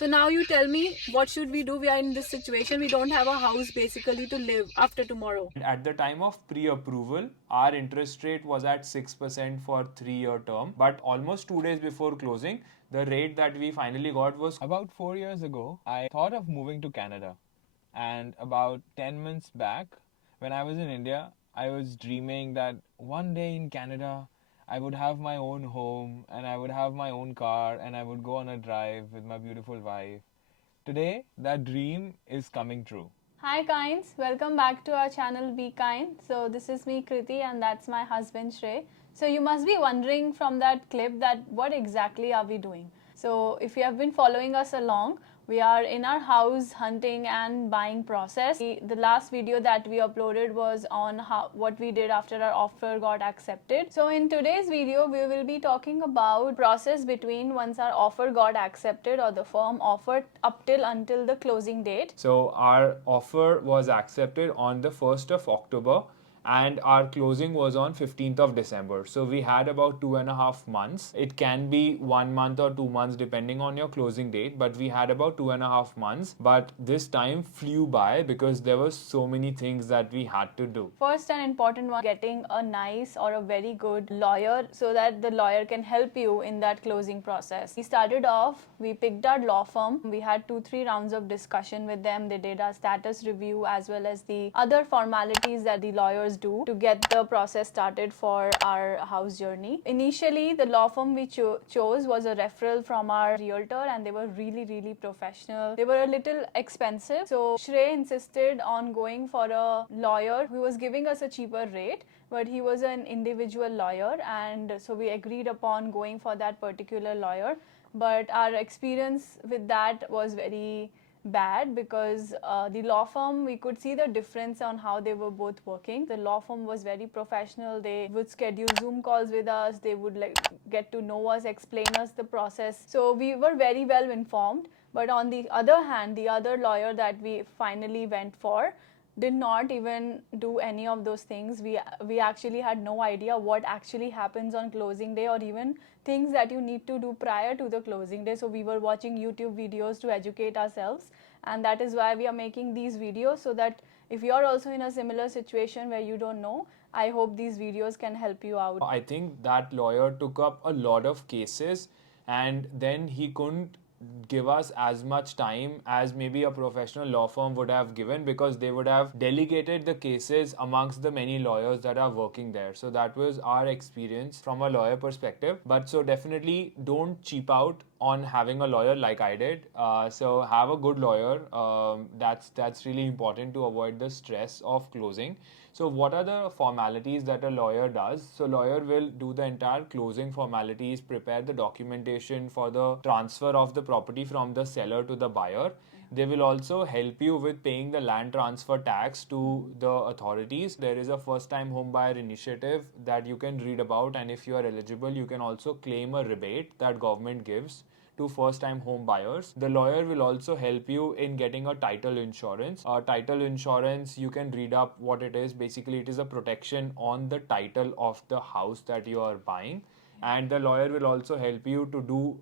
So now you tell me, what should we do? We are in this situation. We don't have a house basically to live after tomorrow. At the time of pre-approval, our interest rate was at 6% for 3-year term. But almost 2 days before closing, the rate that we finally got was About 4 years ago, I thought of moving to Canada. And about 10 months back, when I was in India, I was dreaming that one day in Canada, I would have my own home and I would have my own car and I would go on a drive with my beautiful wife. Today, that dream is coming true. Hi Kinds, welcome back to our channel Be Kind. So this is me Kriti and that's my husband Shrey. So you must be wondering from that clip that what exactly are we doing? So if you have been following us along, we are in our house hunting and buying process. The last video that we uploaded was on what we did after our offer got accepted. So in today's video, we will be talking about process between once our offer got accepted or the firm offered up till until the closing date. So our offer was accepted on the 1st of October and our closing was on 15th of December. So we had about 2.5 months. It can be 1 month or 2 months depending on your closing date, but we had about 2.5 months. But this time flew by because there were so many things that we had to do. First and important one, getting a nice or a very good lawyer so that the lawyer can help you in that closing process. We started off, we picked our law firm. We had 2-3 rounds of discussion with them. They did our status review as well as the other formalities that the lawyers do to get the process started for our house journey. Initially, the law firm we chose was a referral from our realtor and they were really professional. They were a little expensive. So Shrey insisted on going for a lawyer who was giving us a cheaper rate, but he was an individual lawyer, and so we agreed upon going for that particular lawyer. But our experience with that was very bad because the law firm, we could see the difference on how they were both working. The law firm was very professional. They would schedule Zoom calls with us. They would get to know us, explain us the process. So we were very well informed. But on the other hand, the other lawyer that we finally went for did not even do any of those things. We actually had no idea what actually happens on closing day or even things that you need to do prior to the closing day. So we were watching YouTube videos to educate ourselves, and that is why we are making these videos, so that if you are also in a similar situation where you don't know, I hope these videos can help you out. I think that lawyer took up a lot of cases and then he couldn't give us as much time as maybe a professional law firm would have given, because they would have delegated the cases amongst the many lawyers that are working there. So that was our experience from a lawyer perspective. But so definitely don't cheap out on having a lawyer like I did. So have a good lawyer. That's really important to avoid the stress of closing. So what are the formalities that a lawyer does? So lawyer will do the entire closing formalities, prepare the documentation for the transfer of the property from the seller to the buyer. They will also help you with paying the land transfer tax to the authorities. There is a first time home buyer initiative that you can read about, and if you are eligible, you can also claim a rebate that government gives to first time home buyers. The lawyer will also help you in getting a title insurance. Title insurance, you can read up what it is. Basically, it is a protection on the title of the house that you are buying. And the lawyer will also help you to do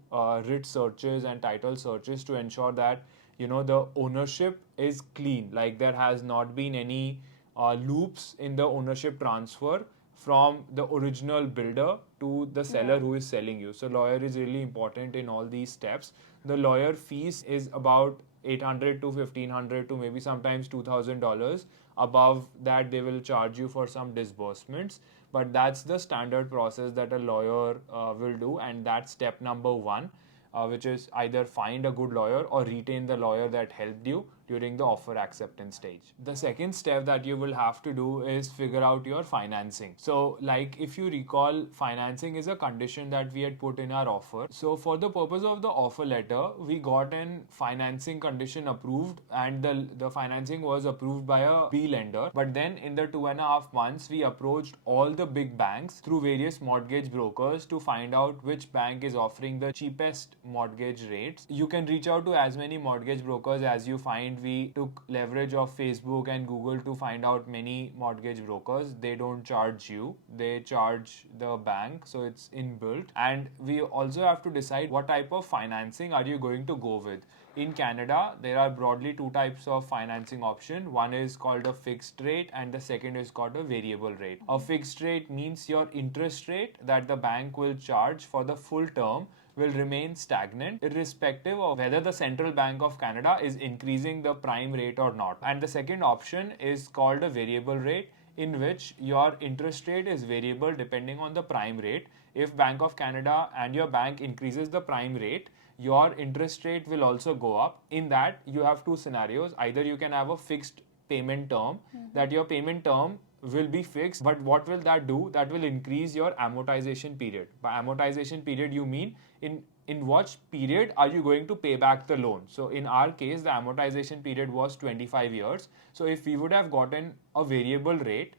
writ searches and title searches to ensure that the ownership is clean, like there has not been any loops in the ownership transfer from the original builder to the seller who is selling you. So lawyer is really important in all these steps. The lawyer fees is about $800 to $1,500 to maybe sometimes $2,000. Above that, they will charge you for some disbursements. But that's the standard process that a lawyer will do, and that's step number one, which is either find a good lawyer or retain the lawyer that helped you during the offer acceptance stage. The second step that you will have to do is figure out your financing. So like if you recall, financing is a condition that we had put in our offer. So for the purpose of the offer letter, we got an financing condition approved, and the financing was approved by a B lender. But then in the 2.5 months, we approached all the big banks through various mortgage brokers to find out which bank is offering the cheapest mortgage rates. You can reach out to as many mortgage brokers as you find. We took leverage of Facebook and Google to find out many mortgage brokers. They don't charge you, they charge the bank, so it's inbuilt. And we also have to decide what type of financing are you going to go with. in Canada, there are broadly two types of financing option. One is called a fixed rate and the second is called a variable rate. A fixed rate means your interest rate that the bank will charge for the full term will remain stagnant irrespective of whether the Central Bank of Canada is increasing the prime rate or not. And the second option is called a variable rate, in which your interest rate is variable depending on the prime rate. If Bank of Canada and your bank increases the prime rate, your interest rate will also go up. In that, you have two scenarios. Either you can have a fixed payment term, that your payment term will be fixed, but what will that do? That will increase your amortization period. By amortization period, you mean in what period are you going to pay back the loan? So in our case, the amortization period was 25 years. So if we would have gotten a variable rate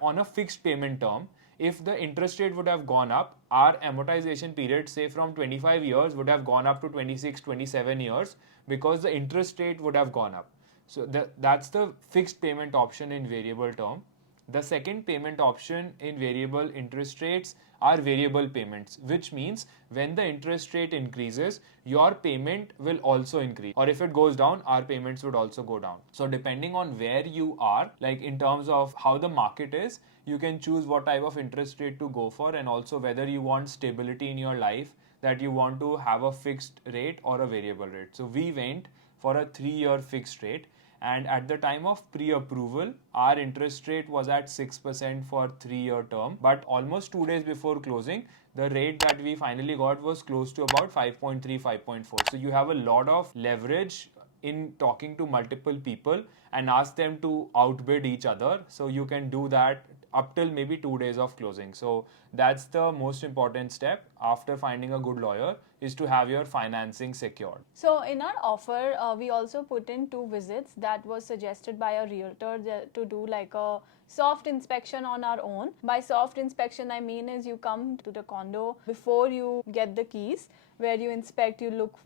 on a fixed payment term, if the interest rate would have gone up, our amortization period, say from 25 years, would have gone up to 26, 27 years because the interest rate would have gone up. So that's the fixed payment option in variable term. The second payment option in variable interest rates are variable payments, which means when the interest rate increases, your payment will also increase. Or if it goes down, our payments would also go down. So depending on where you are, like in terms of how the market is, you can choose what type of interest rate to go for, and also whether you want stability in your life, that you want to have a fixed rate or a variable rate. So we went for a 3-year fixed rate. And at the time of pre-approval, our interest rate was at 6% for 3-year term. But almost 2 days before closing, the rate that we finally got was close to about 5.3, 5.4. So you have a lot of leverage in talking to multiple people and ask them to outbid each other. So you can do that up till maybe 2 days of closing. So that's the most important step after finding a good lawyer, is to have your financing secured. So in our offer, we also put in 2 visits that was suggested by a realtor to do like a soft inspection on our own. By soft inspection, I mean is you come to the condo before you get the keys, where you inspect, you look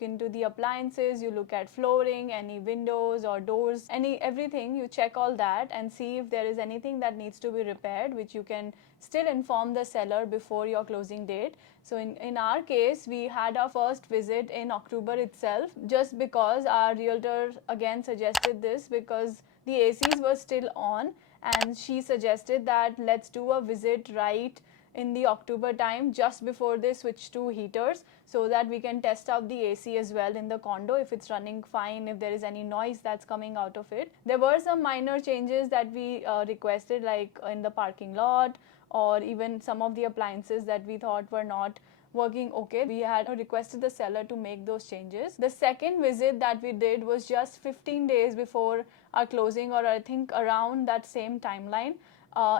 into the appliances, you look at flooring, any windows or doors, everything. You check all that and see if there is anything that needs to be repaired, which you can still inform the seller before your closing date. So in our case, we had our first visit in October itself, just because our realtor again suggested this, because the ACs were still on, and she suggested that let's do a visit right in the October time, just before they switch to heaters, so that we can test out the AC as well in the condo, if it's running fine, if there is any noise that's coming out of it. There were some minor changes that we requested, like in the parking lot, or even some of the appliances that we thought were not working okay. We had requested the seller to make those changes. The second visit that we did was just 15 days before our closing, or I think around that same timeline.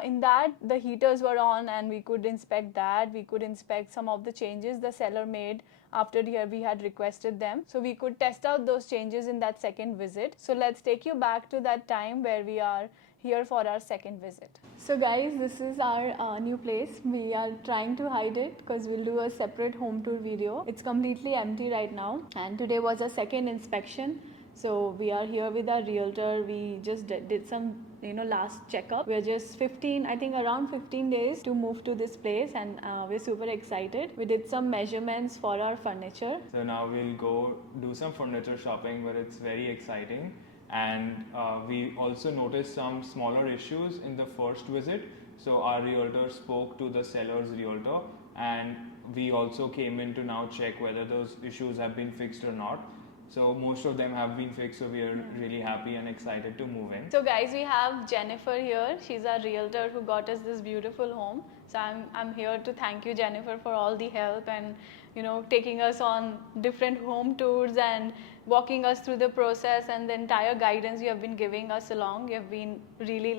In that, the heaters were on and we could inspect that. We could inspect some of the changes the seller made after we had requested them. So we could test out those changes in that second visit. So let's take you back to that time where we are here for our second visit. So guys, this is our new place. We are trying to hide it because we'll do a separate home tour video. It's completely empty right now, and today was a second inspection. So we are here with our realtor. We just did some last checkup. We're just around 15 days to move to this place, and we're super excited. We did some measurements for our furniture. So now we'll go do some furniture shopping, but it's very exciting. And we also noticed some smaller issues in the first visit. So our realtor spoke to the seller's realtor, and we also came in to now check whether those issues have been fixed or not. So most of them have been fixed, so we are really happy and excited to move in. So guys, we have Jennifer here. She's our realtor who got us this beautiful home. So I'm here to thank you, Jennifer, for all the help and taking us on different home tours and walking us through the process, and the entire guidance you have been giving us along. You have been really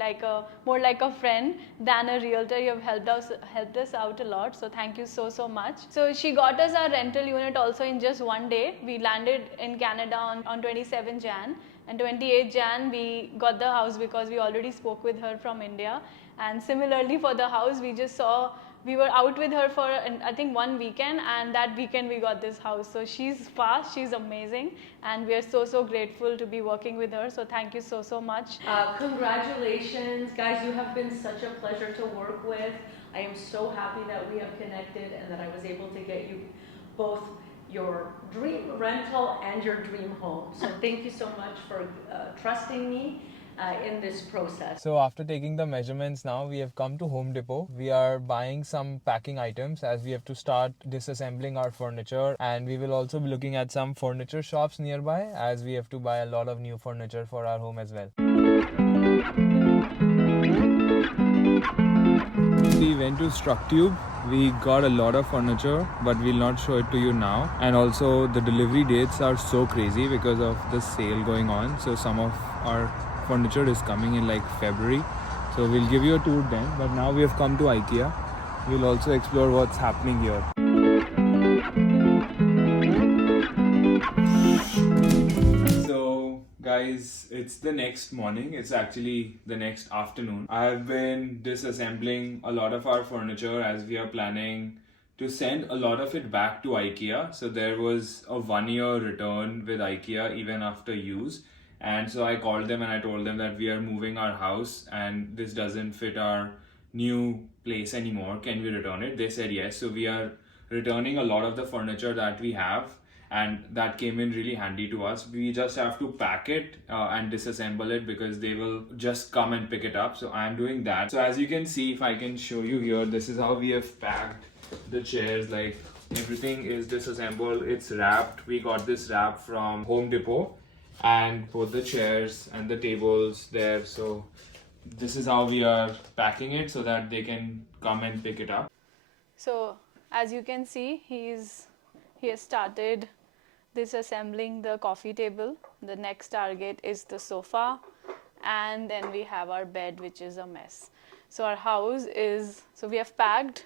more like a friend than a realtor. You have helped us out a lot. So thank you so much. So she got us our rental unit also in just one day. We landed in Canada on 27 Jan. And 28 Jan, we got the house because we already spoke with her from India. And similarly for the house, we were out with her for I think 1 weekend, and that weekend we got this house. So she's fast, she's amazing, and we are so grateful to be working with her. So thank you so much. Congratulations, guys. You have been such a pleasure to work with. I am so happy that we have connected and that I was able to get you both your dream rental and your dream home. So thank you so much for trusting me in this process. So after taking the measurements now, we have come to Home Depot. We are buying some packing items as we have to start disassembling our furniture, and we will also be looking at some furniture shops nearby as we have to buy a lot of new furniture for our home as well. We went to Structube. We got a lot of furniture, but we'll not show it to you now. And also the delivery dates are so crazy because of the sale going on. So some of our furniture is coming in like February. So we'll give you a tour then. But now we have come to IKEA. We'll also explore what's happening here. So guys, it's the next morning. It's actually the next afternoon. I have been disassembling a lot of our furniture as we are planning to send a lot of it back to IKEA. So there was a 1-year return with IKEA even after use. And so I called them and I told them that we are moving our house and this doesn't fit our new place anymore. Can we return it? They said yes. So we are returning a lot of the furniture that we have, and that came in really handy to us. We just have to pack it and disassemble it because they will just come and pick it up. So I'm doing that. So as you can see, if I can show you here, this is how we have packed the chairs. Like everything is disassembled, it's wrapped. We got this wrap from Home Depot, and both the chairs and the tables there. So this is how we are packing it so that they can come and pick it up. So as you can see, he has started disassembling the coffee table. The next target is the sofa, and then we have our bed, which is a mess. So our house is, so we have packed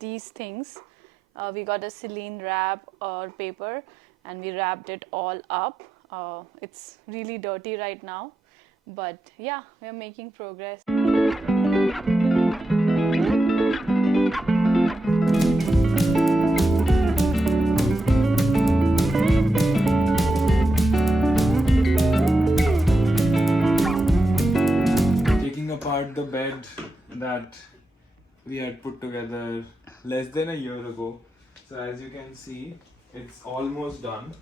these things. We got a saline wrap or paper and we wrapped it all up. It's really dirty right now, but yeah, we're making progress. Taking apart the bed that we had put together less than a year ago. So as you can see, it's almost done.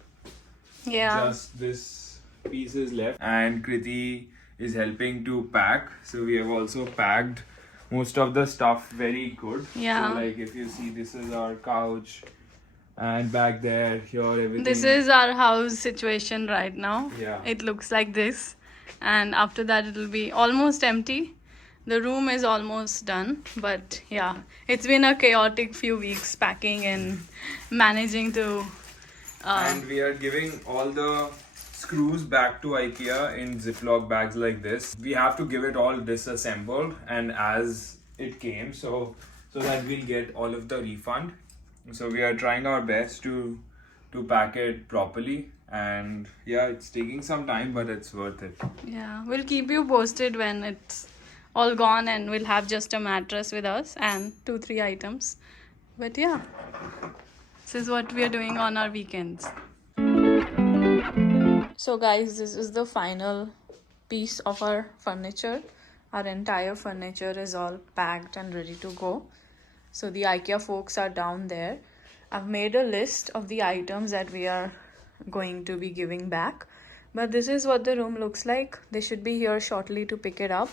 Yeah. Just this piece is left, and Kriti is helping to pack. So we have also packed most of the stuff very good. Yeah. So like if you see, this is our couch, and back there, here, everything. This is our house situation right now. Yeah. It looks like this, and after that it will be almost empty. The room is almost done, but yeah, it's been a chaotic few weeks packing and managing to And we are giving all the screws back to IKEA in Ziploc bags like this. We have to give it all disassembled and as it came, so that we'll get all of the refund. So we are trying our best to pack it properly, and yeah, it's taking some time, but it's worth it. yeah, we'll keep you posted when it's all gone and we'll have just a mattress with us and 2-3 items. But yeah, this is what we are doing on our weekends. So guys, this is the final piece of our furniture. Our entire furniture is all packed and ready to go. So the IKEA folks are down there. I've made a list of the items that we are going to be giving back. But this is what the room looks like. They should be here shortly to pick it up.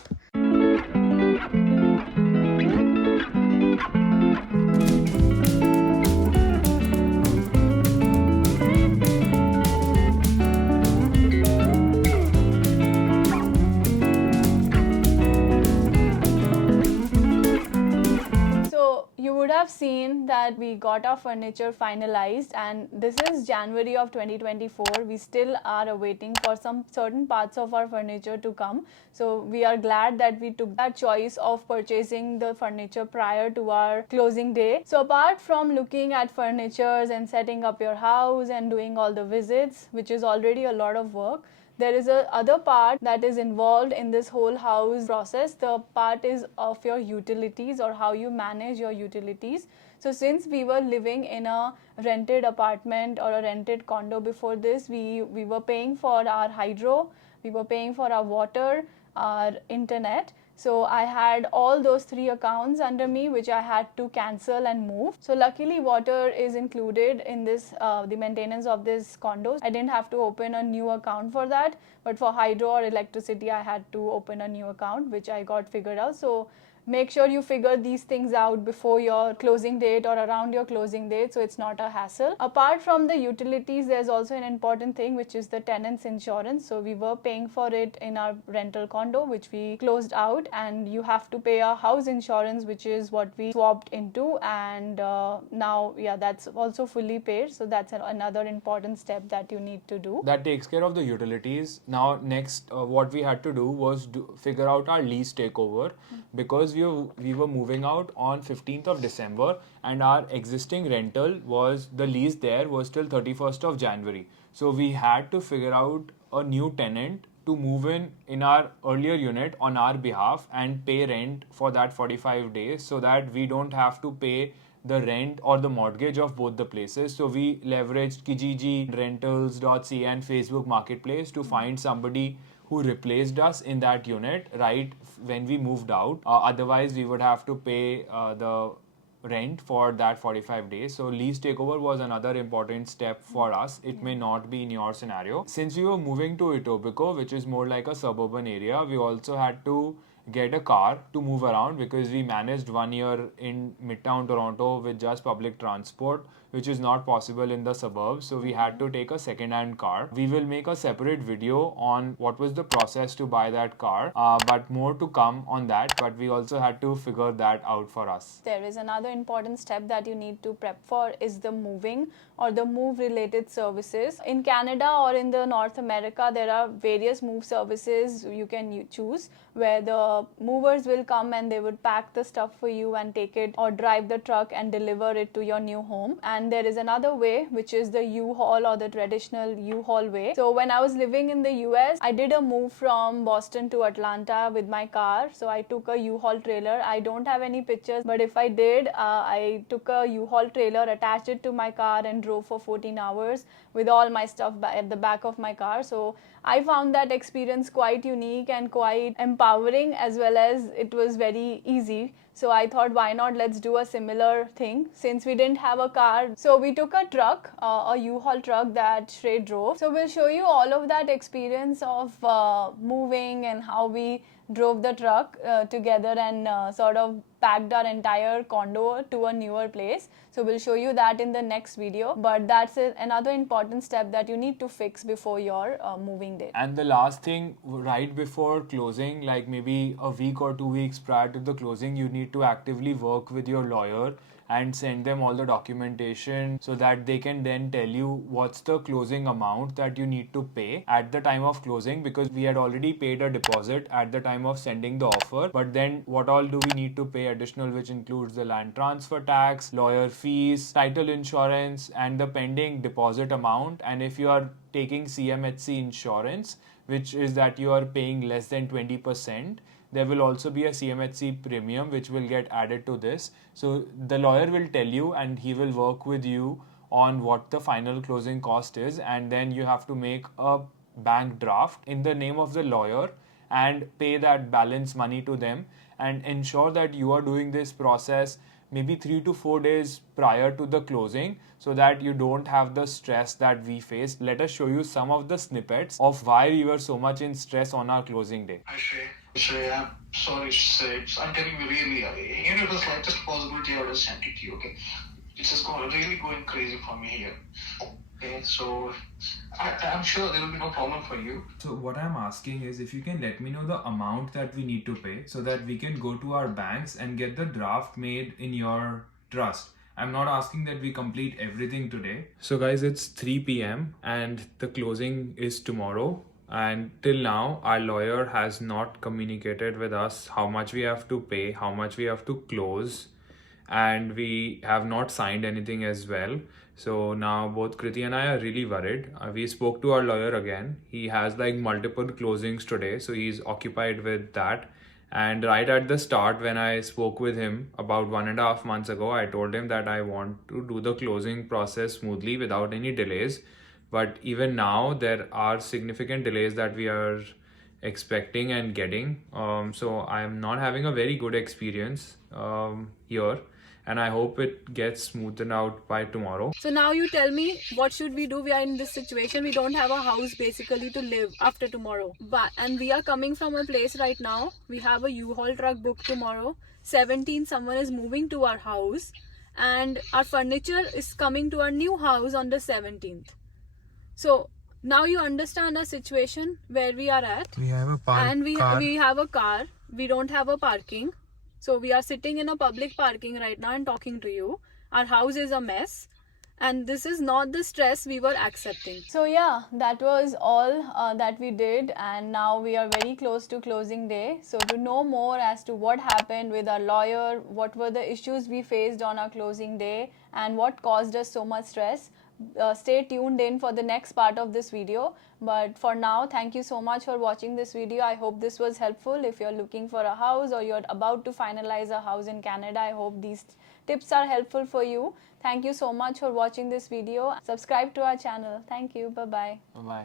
Have seen that we got our furniture finalized, and this is January of 2024. We still are awaiting for some certain parts of our furniture to come. So we are glad that we took that choice of purchasing the furniture prior to our closing day. So apart from looking at furnitures and setting up your house and doing all the visits, which is already a lot of work, there is a other part that is involved in this whole house process. The part is of your utilities, or how you manage your utilities. So since we were living in a rented apartment or a rented condo before this, we were paying for our hydro, we were paying for our water, our internet, So I had all those 3 accounts under me, which I had to cancel and move. So luckily water is included in this, the maintenance of this condo. I didn't have to open a new account for that, but for hydro or electricity I had to open a new account, which I got figured out. So make sure you figure these things out before your closing date or around your closing date, so it's not a hassle. Apart from the utilities, there's also an important thing, which is the tenant's insurance. So we were paying for it in our rental condo, which we closed out, and you have to pay a house insurance, which is what we swapped into, and now that's also fully paid. So that's another important step that you need to do. That takes care of the utilities. Now next, what we had to do was figure out our lease takeover, because we were moving out on 15th of December, and our existing rental was, the lease there was till 31st of January. So we had to figure out a new tenant to move in our earlier unit on our behalf and pay rent for that 45 days, so that we don't have to pay the rent or the mortgage of both the places. So we leveraged Kijiji, Rentals.ca and Facebook Marketplace to find somebody who replaced us in that unit right when we moved out. Otherwise, we would have to pay the rent for that 45 days. So lease takeover was another important step for us. It may not be in your scenario. Since we were moving to Etobicoke, which is more like a suburban area, we also had to get a car to move around, because we managed 1 year in Midtown Toronto with just public transport, which is not possible in the suburbs. So we had to take a second-hand car. We will make a separate video on what was the process to buy that car, but more to come on that. But we also had to figure that out for us. There is another important step that you need to prep for, is the moving or the move related services. In Canada or in the North America, there are various move services you can choose, where the movers will come and they would pack the stuff for you and take it, or drive the truck and deliver it to your new home. And there is another way, which is the U-Haul or the traditional U-Haul way. So when I was living in the US, I did a move from Boston to Atlanta with my car. So I took a U-Haul trailer. I don't have any pictures, but if I did, I took a U-Haul trailer, attached it to my car and drove for 14 hours with all my stuff at the back of my car. So I found that experience quite unique and quite empowering, as well as it was very easy. So I thought, why not, let's do a similar thing since we didn't have a car. So we took a truck, a U-Haul truck that Shrey drove. So we'll show you all of that experience of moving and how we drove the truck together and sort of packed our entire condo to a newer place. So we'll show you that in the next video. But that's another important step that you need to fix before your moving date. And the last thing, right before closing, like maybe a week or 2 weeks prior to the closing, you need to actively work with your lawyer and send them all the documentation, so that they can then tell you what's the closing amount that you need to pay at the time of closing, because we had already paid a deposit at the time of sending the offer. But then what all do we need to pay additional, which includes the land transfer tax, lawyer fees, title insurance, and the pending deposit amount. And if you are taking CMHC insurance, which is that you are paying less than 20%, there will also be a CMHC premium which will get added to this. So the lawyer will tell you, and he will work with you on what the final closing cost is, and then you have to make a bank draft in the name of the lawyer and pay that balance money to them, and ensure that you are doing this process maybe 3 to 4 days prior to the closing, so that you don't have the stress that we faced. Let us show you some of the snippets of why we were so much in stress on our closing day. Hi Shrey. Shrey, I'm sorry to say, I'm getting really, you know, it was like just possibility I would have sent it to you, okay? It's just really going crazy for me here. Okay, so I'm sure there will be no problem for you. So what I'm asking is, if you can let me know the amount that we need to pay, so that we can go to our banks and get the draft made in your trust. I'm not asking that we complete everything today. So guys, it's 3 p.m. and the closing is tomorrow. And till now, our lawyer has not communicated with us how much we have to pay, how much we have to close, and we have not signed anything as well. So now both Kriti and I are really worried. We spoke to our lawyer again. He has like multiple closings today, so he's occupied with that. And right at the start, when I spoke with him about 1.5 months ago, I told him that I want to do the closing process smoothly without any delays. But even now, there are significant delays that we are expecting and getting. So I'm not having a very good experience here, and I hope it gets smoothened out by tomorrow. So now you tell me, what should we do? We are in this situation. We don't have a house basically to live after tomorrow. And we are coming from a place right now. We have a U-Haul truck booked tomorrow. 17, someone is moving to our house, and our furniture is coming to our new house on the 17th. So now you understand our situation where we are at. We have a And we have a car. We don't have a parking. So we are sitting in a public parking right now and talking to you. Our house is a mess. And this is not the stress we were accepting. So yeah, that was all that we did, and now we are very close to closing day. So to know more as to what happened with our lawyer, what were the issues we faced on our closing day, and what caused us so much stress, stay tuned in for the next part of this video. But for now, thank you so much for watching this video. I hope this was helpful. If you're looking for a house or you're about to finalize a house in Canada, I hope these tips are helpful for you. Thank you so much for watching this video. Subscribe to our channel. Thank you. Bye bye. Bye-bye.